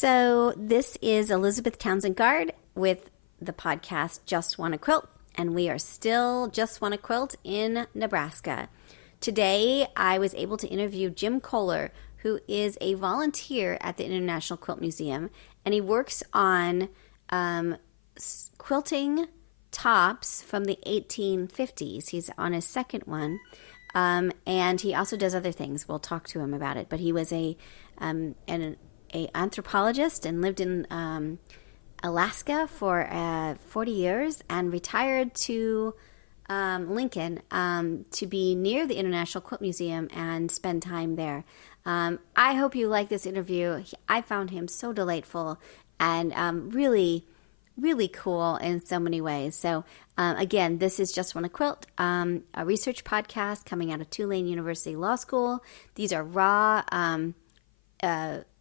So this is Elizabeth Townsend Guard with the podcast Just Wanna Quilt, and we are still Just Wanna Quilt in Nebraska. Today I was able to interview Jim Kohler, who is a volunteer at the International Quilt Museum, and he works on quilting tops from the 1850s. He's on his second one, and he also does other things. We'll talk to him about it, but he was a anthropologist and lived in Alaska for 40 years and retired to Lincoln to be near the International Quilt Museum and spend time there. I hope you like this interview. I found him so delightful and really, really cool in so many ways. So again, this is Just Wanna Quilt, a research podcast coming out of Tulane University Law School. These are raw,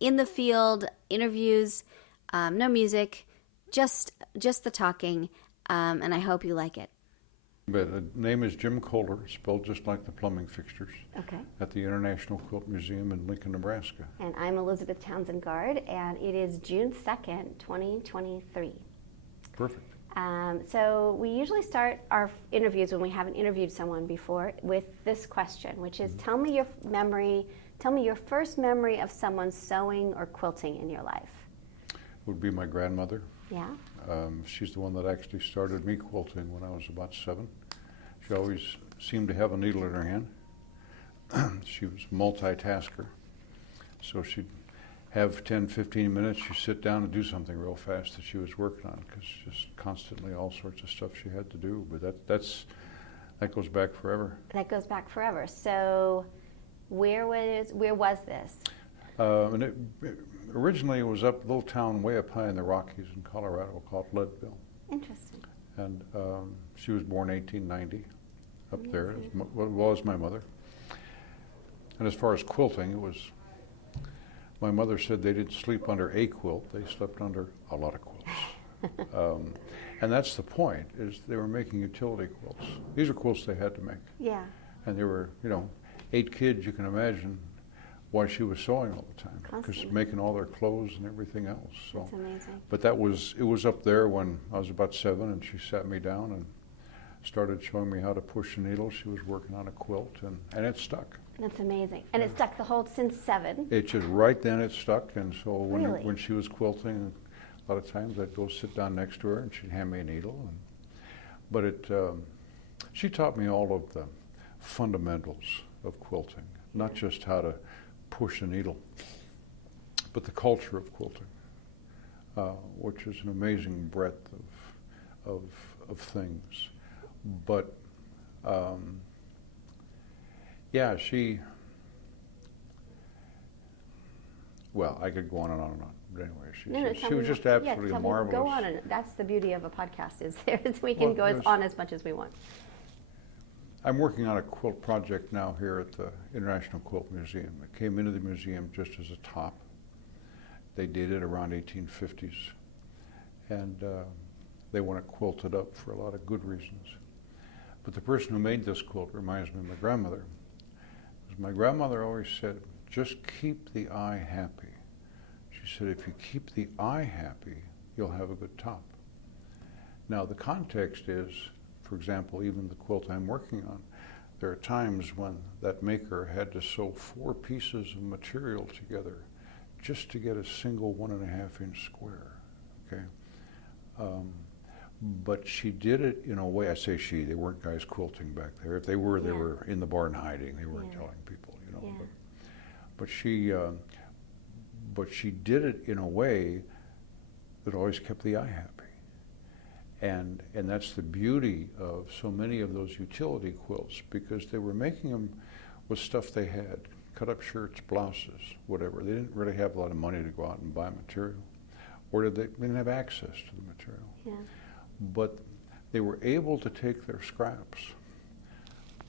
in the field interviews, no music, just the talking, and I hope you like it. But the name is Jim Kohler, spelled just like the plumbing fixtures. Okay. At the International Quilt Museum in Lincoln, Nebraska. And I'm Elizabeth Townsend Guard, and it is June 2nd, 2023. Perfect. So we usually start our interviews when we haven't interviewed someone before with this question, which is tell me your first memory of someone sewing or quilting in your life. Would be my grandmother. Yeah. She's the one that actually started me quilting when I was about 7. She always seemed to have a needle in her hand. She was a multitasker. So she'd have 10, 15 minutes, she'd sit down and do something real fast that she was working on, because just constantly all sorts of stuff she had to do. But that goes back forever. That goes back forever. So where was this? Originally it was up a little town way up high in the Rockies in Colorado called Leadville. Interesting. And she was born 1890 up Amazing. there, as well as my mother. And as far as quilting, it was, my mother said they didn't sleep under a quilt, they slept under a lot of quilts. And that's the point, is they were making utility quilts. These are quilts they had to make. Yeah. And they were, 8 kids, you can imagine why she was sewing all the time, because making all their clothes and everything else. So, that's amazing. but it was up there when I was about 7, and she sat me down and started showing me how to push the needle. She was working on a quilt, and it stuck. That's amazing. And it stuck the whole since 7? It just, right then it stuck, and so Really? when she was quilting, a lot of times I'd go sit down next to her and she'd hand me a needle. But she taught me all of the fundamentals of quilting, not just how to push a needle, but the culture of quilting, which is an amazing breadth of things. But yeah, well, I could go on and on and on. But anyway, she was just absolutely marvelous. Go on, and that's the beauty of a podcast, is we can go on as much as we want. I'm working on a quilt project now here at the International Quilt Museum. It came into the museum just as a top. They did it around 1850s, and they want to quilt it up for a lot of good reasons. But the person who made this quilt reminds me of my grandmother. Because my grandmother always said, just keep the eye happy. She said, if you keep the eye happy, you'll have a good top. Now the context is, for example, even the quilt I'm working on, there are times when that maker had to sew 4 pieces of material together just to get a single 1.5 inch square, okay? But she did it in a way, I say she, they weren't guys quilting back there. If they were, they were in the barn hiding, they weren't telling people, Yeah. But she did it in a way that always kept the eye happy. And that's the beauty of so many of those utility quilts, because they were making them with stuff they had, cut up shirts, blouses, whatever. They didn't really have a lot of money to go out and buy material, or they didn't have access to the material. Yeah. But they were able to take their scraps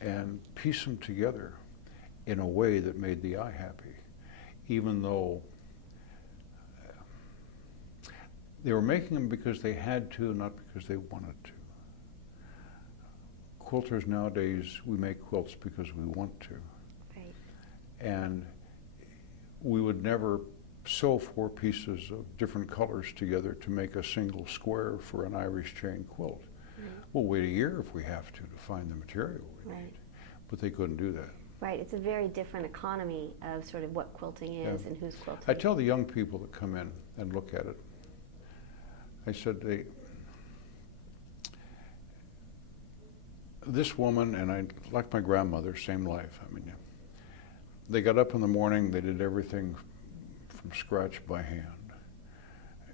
and piece them together in a way that made the eye happy, even though they were making them because they had to, not because they wanted to. Quilters nowadays, we make quilts because we want to. Right. And we would never sew 4 pieces of different colors together to make a single square for an Irish chain quilt. We'll wait a year if we have to find the material we need. But they couldn't do that. Right, it's a very different economy of sort of what quilting is and who's quilting. I tell the young people that come in and look at it, I said, this woman, and I, like my grandmother, same life. I mean, they got up in the morning, they did everything from scratch by hand.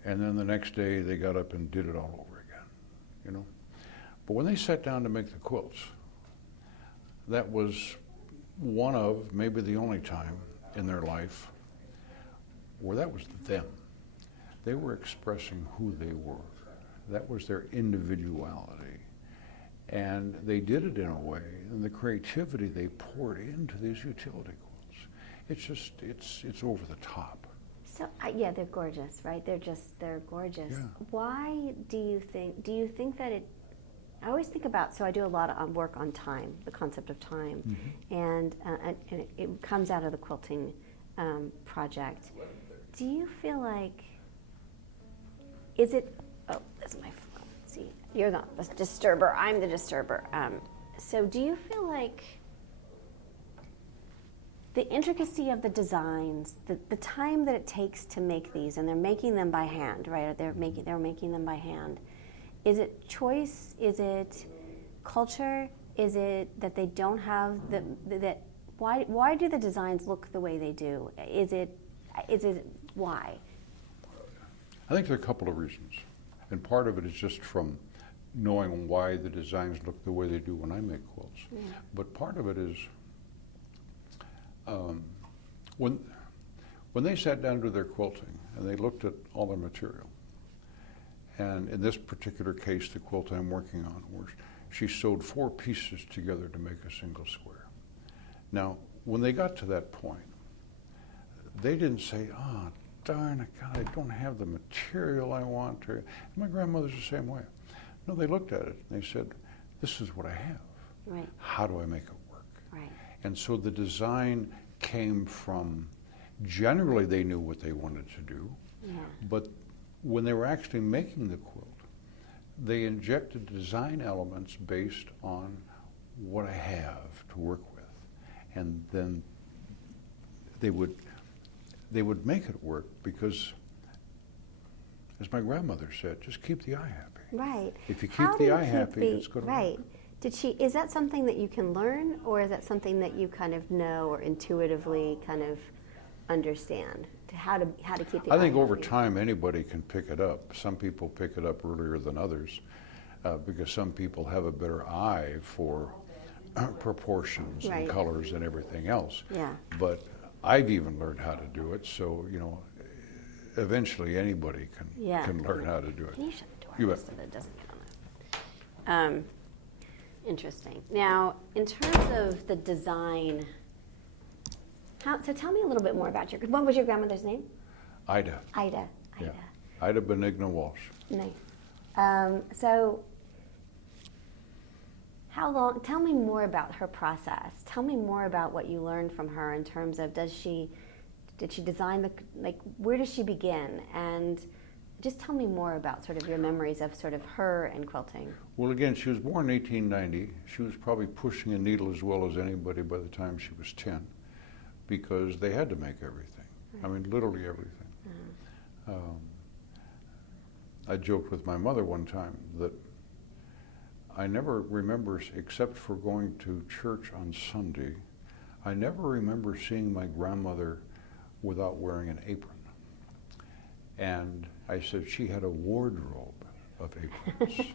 And then the next day they got up and did it all over again, you know. But when they sat down to make the quilts, that was one of, maybe the only time in their life where that was them. They were expressing who they were. That was their individuality. And they did it in a way, and the creativity they poured into these utility quilts, it's just, it's over the top. So, yeah, they're gorgeous, right? They're gorgeous. Yeah. Why do you think that I always think about, so I do a lot of work on time, the concept of time, and it comes out of the quilting project. Do you feel like, is it, oh, that's my phone, see, you're not the disturber, I'm the disturber. So do you feel like the intricacy of the designs, the time that it takes to make these, and they're making them by hand, right? They're making them by hand. Is it choice? Is it culture? Is it that they don't have why do the designs look the way they do? Is it why? I think there are a couple of reasons. And part of it is just from knowing why the designs look the way they do when I make quilts. Yeah. But part of it is when they sat down to their quilting and they looked at all their material, and in this particular case, the quilt I'm working on, where she sewed 4 pieces together to make a single square. Now, when they got to that point, they didn't say, "Oh, darn it, God, I don't have the material I want to." My grandmother's the same way. No, they looked at it and they said, "This is what I have. Right. How do I make it work?" Right. And so the design came from, generally they knew what they wanted to do, but when they were actually making the quilt, they injected design elements based on what I have to work with. And then they would make it work because, as my grandmother said, just keep the eye happy. Right. If you keep the eye happy, it's going to right. work. Is that something that you can learn, or is that something that you kind of know or intuitively kind of understand? How to keep the eye I think over happy? time anybody can pick it up. Some people pick it up earlier than others because some people have a better eye for proportions and colors and everything else. Yeah. But I've even learned how to do it, so you know, eventually anybody can learn how to do it. Can you shut the door You bet. so that it doesn't get on it? Interesting. Now, in terms of the design, so tell me a little bit more about what was your grandmother's name? Ida. Ida. Yeah. Ida Benigna Walsh. Nice. So, how long? Tell me more about her process. Tell me more about what you learned from her in terms of did she design where does she begin? And just tell me more about sort of your memories of sort of her and quilting. Well, again, she was born in 1890. She was probably pushing a needle as well as anybody by the time she was 10, because they had to make everything. Right. I mean, literally everything. I joked with my mother one time that I never remember, except for going to church on Sunday, I never remember seeing my grandmother without wearing an apron. And I said she had a wardrobe of aprons.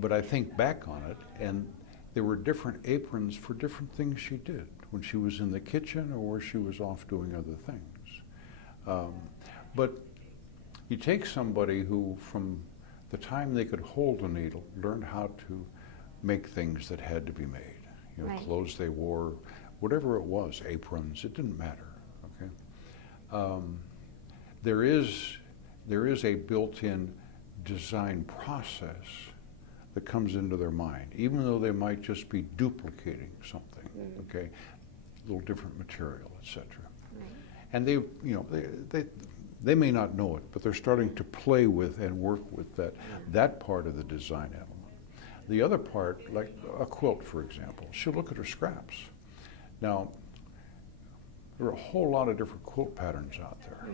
But I think back on it, and there were different aprons for different things she did, when she was in the kitchen or where she was off doing other things. But you take somebody who, from the time they could hold a needle, learned how to make things that had to be made. You know, right. Clothes they wore, whatever it was, aprons, it didn't matter, okay? There is a built-in design process that comes into their mind, even though they might just be duplicating something, okay? A little different material, etc. Right. And they may not know it, but they're starting to play with and work with that part of the design element. The other part, like a quilt, for example, she'll look at her scraps. Now, there are a whole lot of different quilt patterns out there.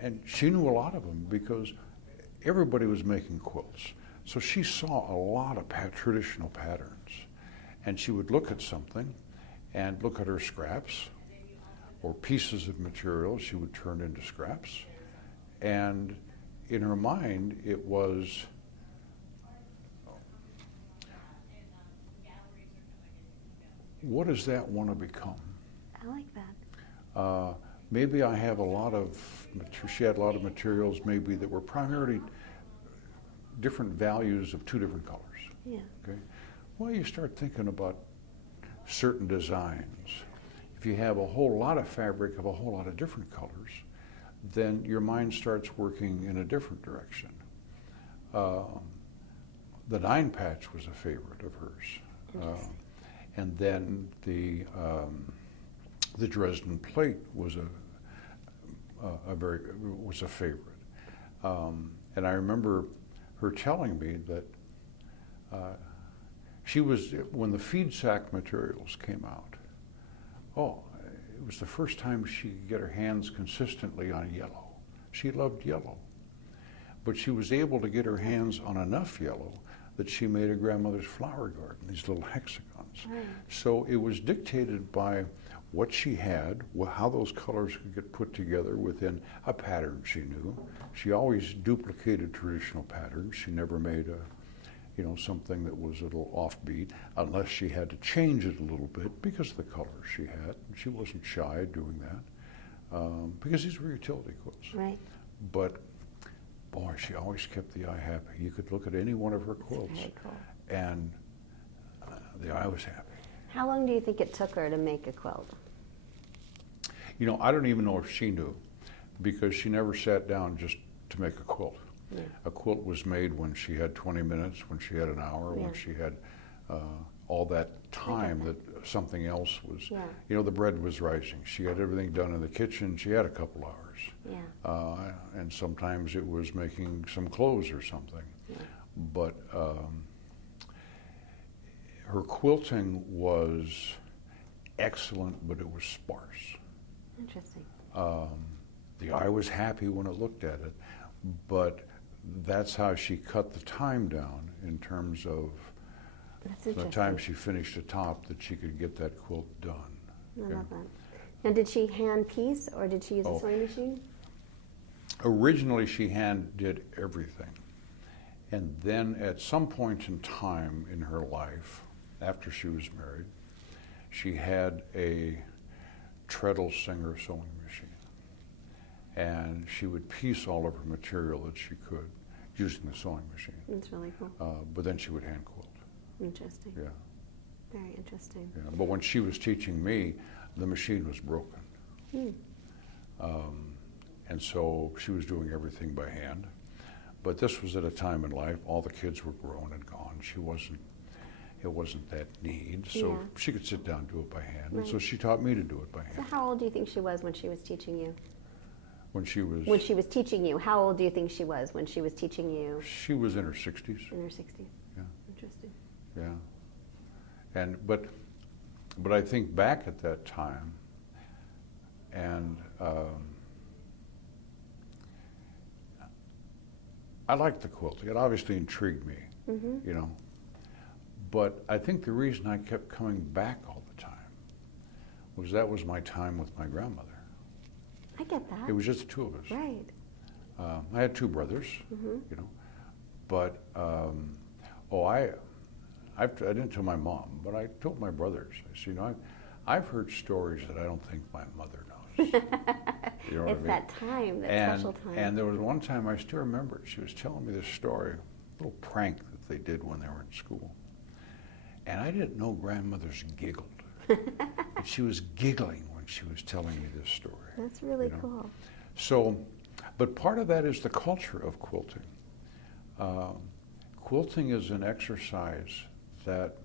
And she knew a lot of them because everybody was making quilts. So she saw a lot of traditional patterns. And she would look at something and look at her scraps or pieces of material she would turn into scraps. And in her mind, it was, what does that want to become? I like that. Maybe I have a lot of, she had a lot of materials maybe that were primarily different values of two different colors. Yeah. Okay. Well, you start thinking about certain designs. If you have a whole lot of fabric of a whole lot of different colors, then your mind starts working in a different direction. The 9-patch was a favorite of hers. And then the Dresden plate was a favorite. And I remember her telling me that she was, when the feed sack materials came out, it was the first time she could get her hands consistently on yellow. She loved yellow. But she was able to get her hands on enough yellow that she made her grandmother's flower garden, these little hexagons. Right. So it was dictated by what she had, how those colors could get put together within a pattern she knew. She always duplicated traditional patterns. She never made something that was a little offbeat, unless she had to change it a little bit because of the colors she had. She wasn't shy doing that because these were utility quilts. Right. But boy, she always kept the eye happy. You could look at any one of her quilts, very cool. and the eye was happy. How long do you think it took her to make a quilt? I don't even know if she knew, because she never sat down just to make a quilt. Yeah. A quilt was made when she had 20 minutes, when she had an hour, when she had all that time that something else was. Yeah. The bread was rising. She had everything done in the kitchen. She had a couple hours. Yeah. And sometimes it was making some clothes or something. Yeah. But her quilting was excellent, but it was sparse. Interesting. The eye was happy when it looked at it, but that's how she cut the time down in terms of the time she finished the top, that she could get that quilt done. I love that. Now, did she hand piece or did she use a sewing machine? Originally, she hand did everything. And then at some point in time in her life, after she was married, she had a treadle Singer sewing machine. And she would piece all of her material that she could using the sewing machine. That's really cool. But then she would hand quilt. Interesting. Yeah. Very interesting. Yeah. But when she was teaching me, the machine was broken. And so she was doing everything by hand. But this was at a time in life, all the kids were grown and gone. It wasn't that need, so she could sit down and do it by hand. Right. And so she taught me to do it by hand. So how old do you think she was when she was teaching you? When she was teaching you, how old do you think she was when she was teaching you? She was in her 60s. In her 60s. Yeah. Interesting. Yeah. And but I think back at that time, and I liked the quilting. It obviously intrigued me, But I think the reason I kept coming back all the time was that was my time with my grandmother. I get that. It was just the two of us. Right. I had two brothers, but I didn't tell my mom, but I told my brothers. I said, I've heard stories that I don't think my mother knows. You know what I mean? That time, that special time. And there was one time I still remember it. She was telling me this story, a little prank that they did when they were in school. And I didn't know grandmothers giggled. But she was giggling when she was telling me this story. That's really cool. So, but part of that is the culture of quilting. Quilting is an exercise that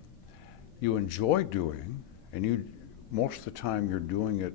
you enjoy doing, and most of the time you're doing it